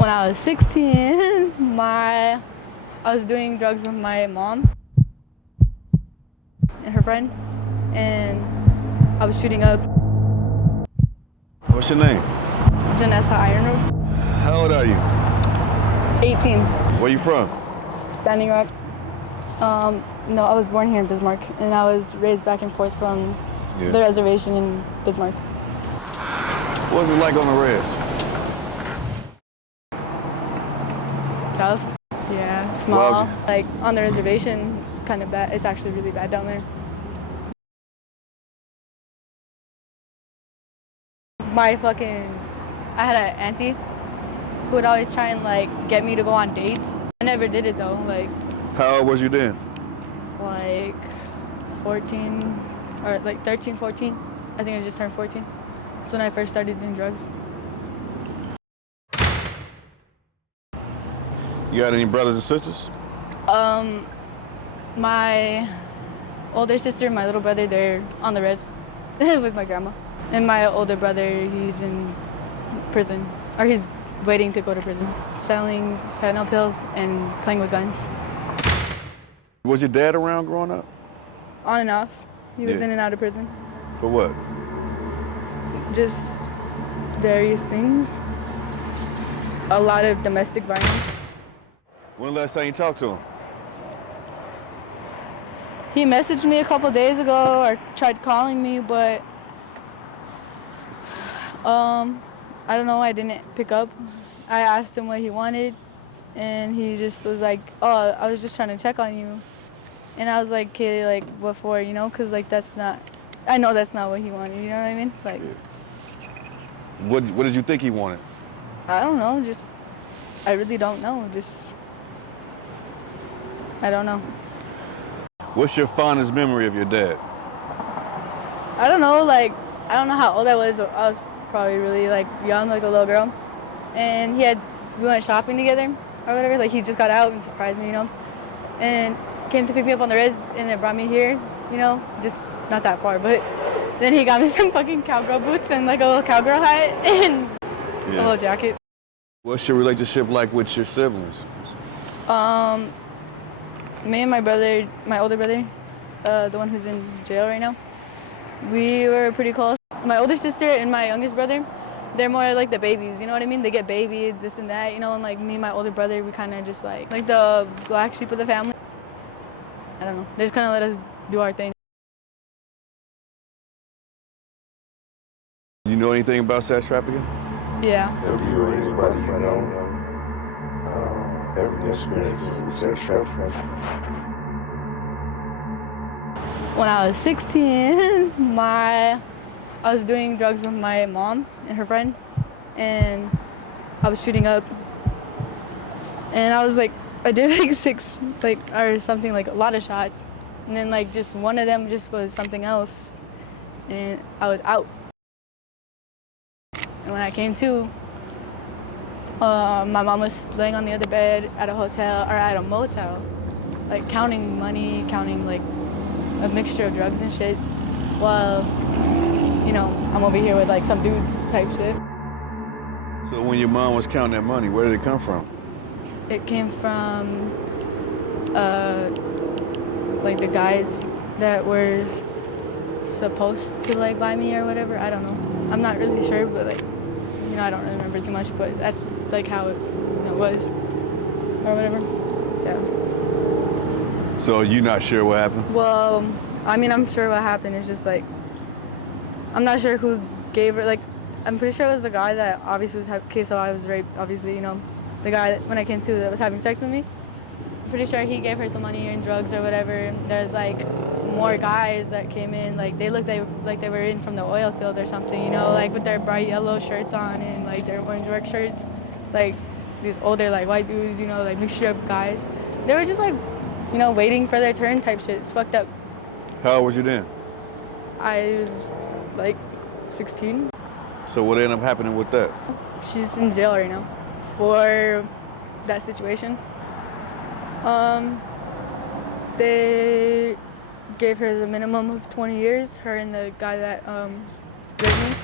When I was 16, I was doing drugs with my mom and her friend, and I was shooting up. What's your name? Jenessa, Ironroad. How old are you? 18. Where you from? Standing Rock. No, I was born here in Bismarck, and I was raised back and forth from the reservation in Bismarck. What was it like on the res? Tough. Yeah, small. Well, like on the reservation, it's kind of bad. It's actually really bad down there. I had an auntie who would always try and like get me to go on dates. I never did it though. How old was you then? Like 14 or like 13, 14. I think I just turned 14. That's when I first started doing drugs. You got any brothers and sisters? My older sister and my little brother, they're on the res with my grandma. And my older brother, he's in prison, or he's waiting to go to prison, selling fentanyl pills and playing with guns. Was your dad around growing up? On and off. He was in and out of prison. For what? Just various things. A lot of domestic violence. When last time you talked to him? He messaged me a couple days ago or tried calling me, but I don't know, I didn't pick up. I asked him what he wanted, and he just was like, oh, I was just trying to check on you. And I was like, okay, like, what for, you know? Because, like, I know that's not what he wanted, you know what I mean? Like, What did you think he wanted? I don't know, I really don't know, I don't know. What's your fondest memory of your dad? I don't know, I don't know how old I was. I was probably really, young, like a little girl. And we went shopping together or whatever. Like, he just got out and surprised me, you know? And came to pick me up on the res, and it brought me here, you know? Just not that far, but then he got me some fucking cowgirl boots and, like, a little cowgirl hat and a little jacket. What's your relationship like with your siblings? Me and my brother, my older brother, the one who's in jail right now, we were pretty close. My older sister and my youngest brother, they're more like the babies, you know what I mean? They get babied, this and that, you know, and like me and my older brother, we kind of just like the black sheep of the family. I don't know, they just kind of let us do our thing. You know anything about sex trafficking? Yeah. Have you or anybody you know have any experiences with sex trafficking? When I was 16, I was doing drugs with my mom and her friend, and I was shooting up, and I did like 6, or something, like a lot of shots, and then like just one of them just was something else, and I was out. And when I came to, my mom was laying on the other bed at a hotel, or at a motel, like counting money, counting like a mixture of drugs and shit, while, you know, I'm over here with like some dudes type shit. So when your mom was counting that money, where did it come from? It came from, like the guys that were supposed to like buy me or whatever. I don't know. I'm not really sure, but like, you know, I don't really remember too much, but that's like how it, you know, was or whatever. Yeah. So you're not sure what happened? Well, I mean, I'm sure what happened. It's just like, I'm not sure who gave her, like, I'm pretty sure it was the guy that obviously was okay, so I was raped, obviously, you know. The guy that, when I came to, that was having sex with me. I'm pretty sure he gave her some money and drugs or whatever. There's like more guys that came in, like they looked like they were in from the oil field or something, you know, like with their bright yellow shirts on and like their orange work shirts. Like these older like white dudes, you know, like mixture of guys. They were just like, you know, waiting for their turn type shit. It's fucked up. How old was you then? I was like 16. So what ended up happening with that? She's in jail right now for that situation. They gave her the minimum of 20 years, her and the guy that raped me,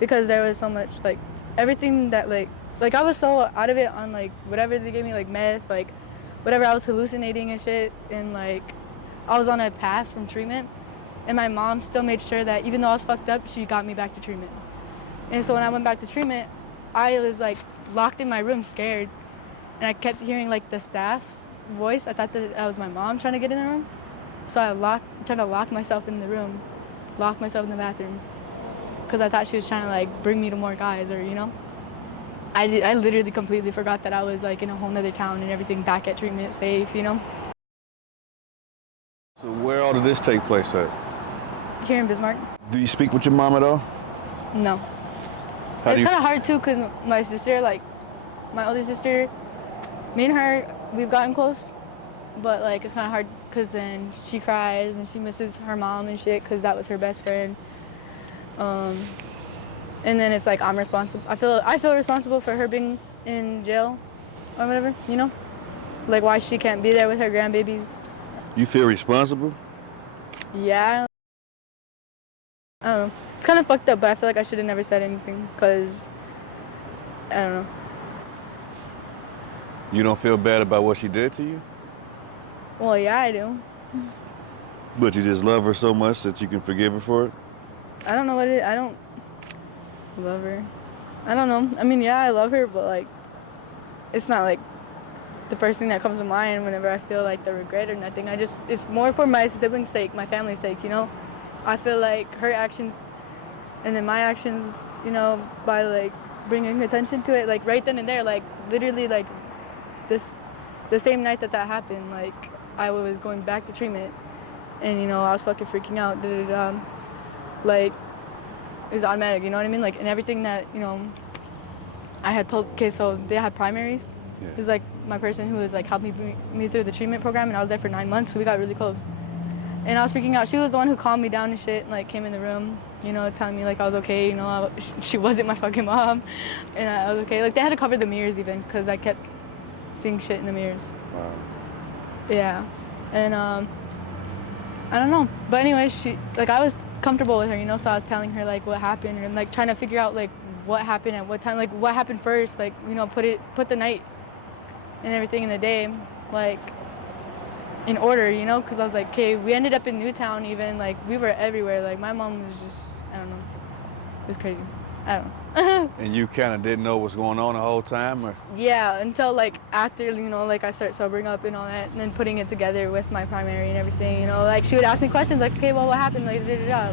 because there was so much, like, everything that, like, Like I was so out of it on like whatever they gave me, like meth, like whatever, I was hallucinating and shit, and like I was on a pass from treatment, and my mom still made sure that even though I was fucked up, she got me back to treatment. And so when I went back to treatment, I was like locked in my room scared, and I kept hearing like the staff's voice. I thought that was my mom trying to get in the room, so I tried to lock myself in the room, lock myself in the bathroom, because I thought she was trying to like bring me to more guys, or you know. I literally completely forgot that I was like in a whole nother town and everything, back at treatment, safe, you know. So where all did this take place at? Here in Bismarck. Do you speak with your mom at all? No. It's kind of hard too, because my sister, like my older sister, me and her, we've gotten close, but like it's kind of hard because then she cries and she misses her mom and shit because that was her best friend. And then it's like I'm responsible. I feel responsible for her being in jail or whatever, you know? Like why she can't be there with her grandbabies. You feel responsible? Yeah. I don't know. It's kind of fucked up, but I feel like I should have never said anything because, I don't know. You don't feel bad about what she did to you? Well, yeah, I do. But you just love her so much that you can forgive her for it? I don't know what it is. I don't love her. I don't know. I mean, yeah, I love her, but like, it's not like the first thing that comes to mind whenever I feel like the regret or nothing. It's more for my siblings' sake, my family's sake, you know? I feel like her actions and then my actions, you know, by like bringing attention to it, like right then and there, like literally like the same night that happened, like I was going back to treatment and, you know, I was fucking freaking out, like it was automatic, you know what I mean? Like, and everything that, you know, I had told, okay, so they had primaries. Yeah. It was like my person who was like helped me through the treatment program, and I was there for 9 months, so we got really close. And I was freaking out. She was the one who calmed me down and shit, and like came in the room, you know, telling me like I was okay, you know, she wasn't my fucking mom, and I was okay. Like they had to cover the mirrors even, because I kept seeing shit in the mirrors. Wow. Yeah, and I don't know, but anyway, I was comfortable with her, you know, so I was telling her like what happened and like trying to figure out like what happened at what time, like what happened first, like, you know, put the night and everything in the day, like in order, you know, because I was like, okay, we ended up in Newtown even, like we were everywhere, like my mom was just, I don't know, it was crazy, I don't know. And you kind of didn't know what's going on the whole time, or? Yeah, until like after, you know, like I start sobering up and all that, and then putting it together with my primary and everything, you know, like she would ask me questions like, okay, well, what happened, like,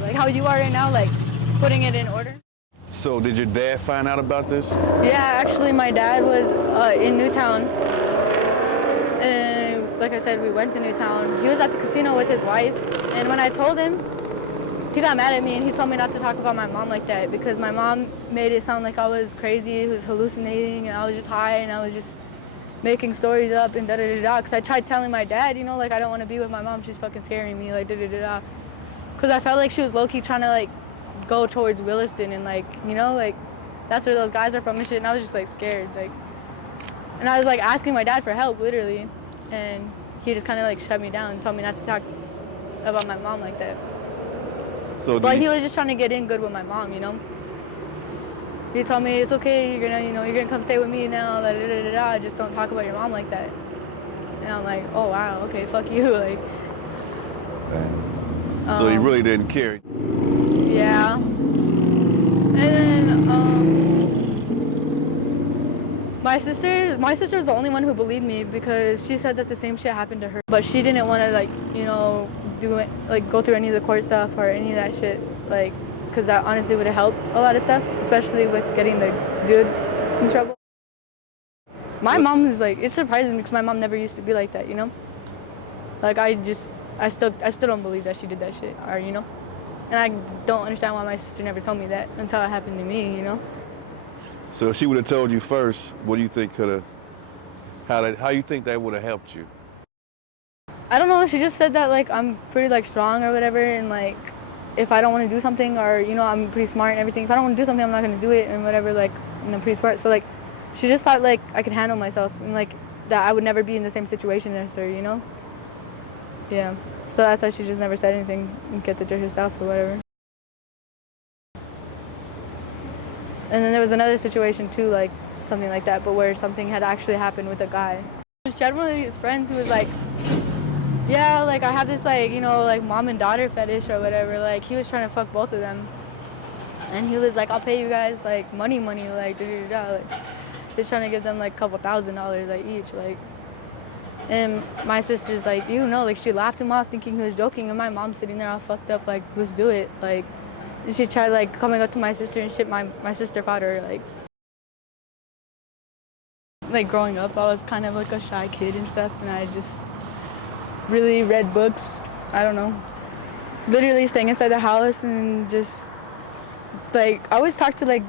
like how you are right now, like putting it in order. So did your dad find out about this? Yeah, actually my dad was in Newtown, and like I said, we went to Newtown. He was at the casino with his wife, and when I told him, he got mad at me and he told me not to talk about my mom like that because my mom made it sound like I was crazy, was hallucinating, and I was just high and I was just making stories up and da-da-da-da. Because I tried telling my dad, you know, like I don't want to be with my mom, she's fucking scaring me, like da-da-da-da. Because I felt like she was low-key trying to like go towards Williston and like, you know, like that's where those guys are from and shit, and I was just like scared, like, and I was like asking my dad for help literally, and he just kind of like shut me down and told me not to talk about my mom like that. So but he was just trying to get in good with my mom, you know. He told me it's okay, you're gonna come stay with me now, da, da, da, da, da. Just don't talk about your mom like that. And I'm like, oh wow, okay, fuck you, like. So he really didn't care. Yeah. And then my sister was the only one who believed me because she said that the same shit happened to her, but she didn't want to like, you know, do it, like go through any of the court stuff or any of that shit, like, because that honestly would have helped a lot of stuff, especially with getting the dude in trouble. My mom is like, it's surprising because my mom never used to be like that, you know. Like I still don't believe that she did that shit, or you know, and I don't understand why my sister never told me that until it happened to me, you know. So if she would have told you first, what do you think could have, how you think that would have helped you? I don't know, she just said that like I'm pretty like strong or whatever, and like if I don't want to do something, or you know, I'm pretty smart and everything, if I don't want to do something, I'm not going to do it and whatever, like, and I'm pretty smart, so like she just thought like I could handle myself and like that I would never be in the same situation as her, you know. Yeah, so that's why she just never said anything and kept it to herself or whatever. And then there was another situation too, like something like that, but where something had actually happened with a guy. She had one of these friends who was like, yeah, like I have this like, you know, like mom and daughter fetish or whatever. Like he was trying to fuck both of them. And he was like, I'll pay you guys like money, like da-da-da-da. Like he's trying to give them like a couple $1,000 like each, like. And my sister's like, you know, like she laughed him off thinking he was joking, and my mom's sitting there all fucked up like, let's do it. Like, and she tried like coming up to my sister and shit. My sister fought her. Like growing up, I was kind of like a shy kid and stuff, and I just really read books. I don't know, literally staying inside the house and just like I always talked to like,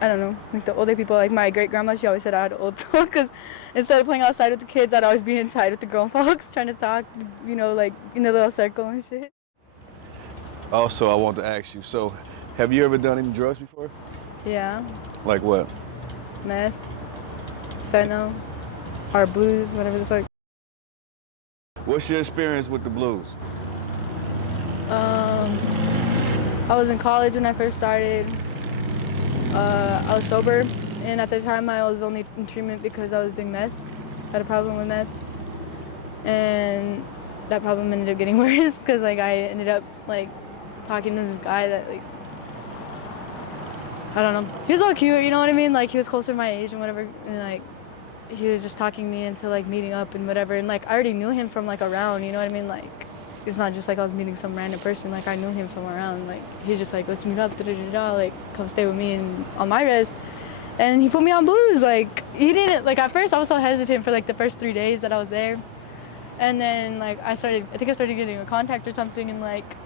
I don't know, like the older people. Like my great grandma, she always said I had old talk, because instead of playing outside with the kids, I'd always be inside with the grown folks trying to talk, you know, like in a little circle and shit. Also, I want to ask you, so have you ever done any drugs before? Yeah. Like what? Meth, fentanyl, or blues, whatever the fuck. What's your experience with the blues? I was in college when I first started. I was sober, and at the time I was only in treatment because I was doing meth. I had a problem with meth, and that problem ended up getting worse because like I ended up like talking to this guy that like, I don't know, he was all cute, you know what I mean? Like he was closer to my age and whatever, and like he was just talking me into like meeting up and whatever, and like I already knew him from like around, you know what I mean? Like it's not just like I was meeting some random person, like I knew him from around. Like he's just like, let's meet up, da-da-da-da, like come stay with me and on my res. And he put me on booze. Like he didn't, like at first I was so hesitant for like the first 3 days that I was there. And then like I think I started getting a contact or something, and like,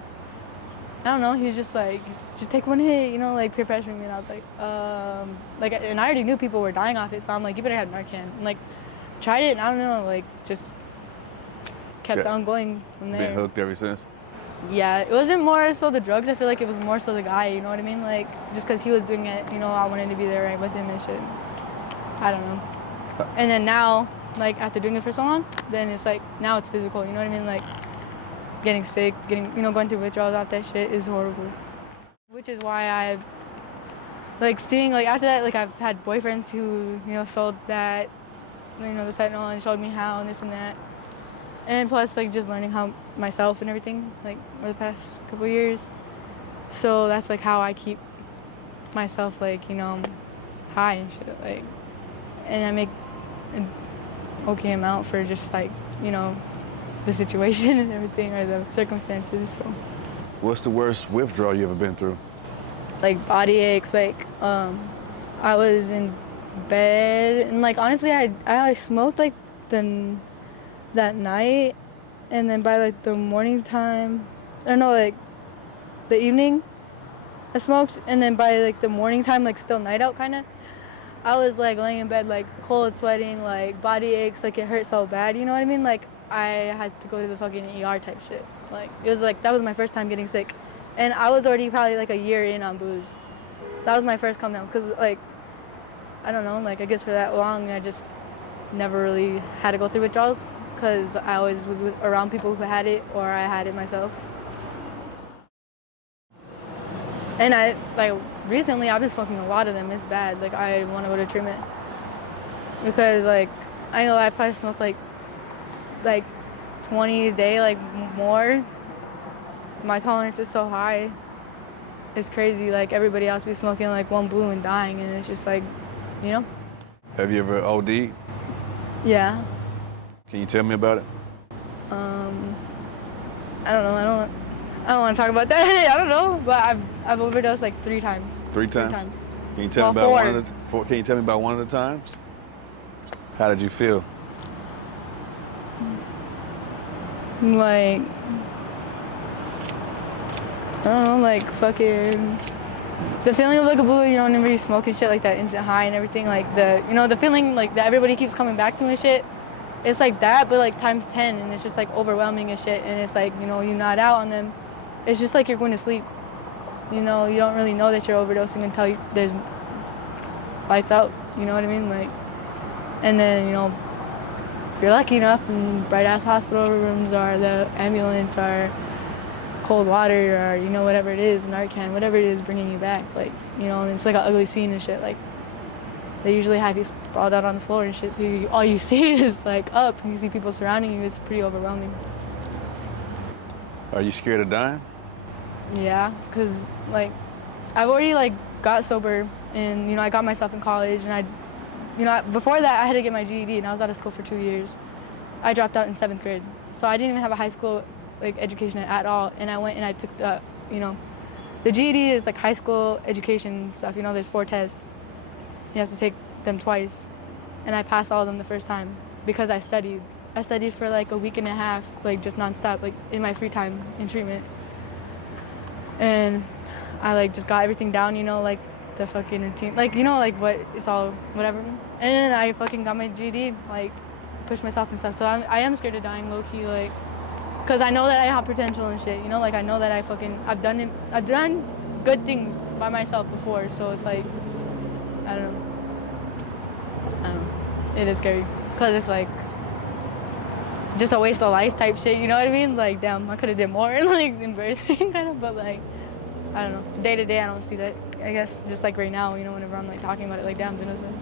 I don't know, he was just like, just take one hit, you know, like peer pressuring me. And I was like, and I already knew people were dying off it, so I'm like, you better have Narcan. And like, tried it, and I don't know, like just kept on going from there. Been hooked ever since? Yeah, it wasn't more so the drugs. I feel like it was more so the guy, you know what I mean? Like, just because he was doing it, you know, I wanted to be there right with him and shit. I don't know. And then now, like, after doing it for so long, then it's like, now it's physical, you know what I mean? Like, getting sick, you know, going through withdrawals off that shit is horrible. Which is why I, like, seeing, like, after that, like, I've had boyfriends who, you know, sold that, you know, the fentanyl and showed me how and this and that. And plus, like, just learning how myself and everything, like, over the past couple years. So that's, like, how I keep myself, like, you know, high and shit, like. And I make an okay amount for just, like, you know, the situation and everything, or the circumstances, so. What's the worst withdrawal you ever been through? Like, body aches, like, I was in bed, and, like, honestly, I like, smoked, like, that night, and then by like the morning time, or no, like the evening, I smoked, and then by like the morning time, like still night out kind of, I was like laying in bed like cold, sweating, like body aches, like it hurt so bad, you know what I mean? Like I had to go to the fucking ER type shit. Like it was like, that was my first time getting sick, and I was already probably like a year in on booze. That was my first come down, because like, I don't know, like I guess for that long I just never really had to go through withdrawals, because I always was around people who had it, or I had it myself. And I, like, recently I've been smoking a lot of them. It's bad. Like, I want to go to treatment. Because, like, I know I probably smoke, like 20 a day, like, more. My tolerance is so high. It's crazy. Like, everybody else be smoking, like, one blue and dying, and it's just, like, you know? Have you ever OD'd? Yeah. Can you tell me about it? I don't know. I don't want to talk about that. I don't know, but I've overdosed like 3 times. 3 times? 3 times. Can you tell me about 4. one of the? Can you tell me about one of the times? How did you feel? Like, I don't know, like fucking the feeling of like a blue, you know, whenever you smoking shit, like that instant high and everything, like the, you know, the feeling like that everybody keeps coming back to and shit. It's like that, but like times 10, and it's just like overwhelming and shit. And it's like, you know, you nod out on them. It's just like you're going to sleep. You know, you don't really know that you're overdosing until there's lights out. You know what I mean? Like, and then, you know, if you're lucky enough, and bright ass hospital rooms, or the ambulance, or cold water, or, you know, whatever it is, Narcan, whatever it is bringing you back. Like, you know, and it's like an ugly scene and shit. Like, they usually have you sprawled out on the floor and shit. So all you see is like up, and you see people surrounding you. It's pretty overwhelming. Are you scared of dying? Yeah, cause like I've already like got sober, and you know I got myself in college, and before that I had to get my GED, and I was out of school for 2 years. I dropped out in 7th grade, so I didn't even have a high school like education at all. And I went and I took the the GED is like high school education stuff. You know, there's 4 tests. You have to take them twice, and I passed all of them the first time because I studied. I studied for like a week and a half, like just nonstop, like in my free time in treatment. And I like just got everything down, you know, like the fucking routine, like you know, like what it's all whatever. And then I fucking got my GED, like pushed myself and stuff. So I am scared of dying, low key, like, cause I know that I have potential and shit, you know, like I know that I've done good things by myself before. So it's like I don't know, it is scary, cause it's like just a waste of life type shit, you know what I mean? Like, damn, I could have did more, like, embarrassing kind of, but like, I don't know. Day to day, I don't see that. I guess just like right now, you know, whenever I'm like talking about it, like, damn, Jenessa.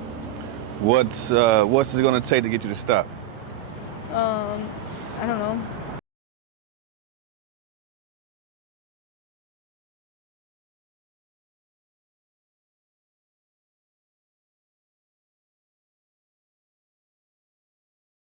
What's it gonna take to get you to stop? I don't know.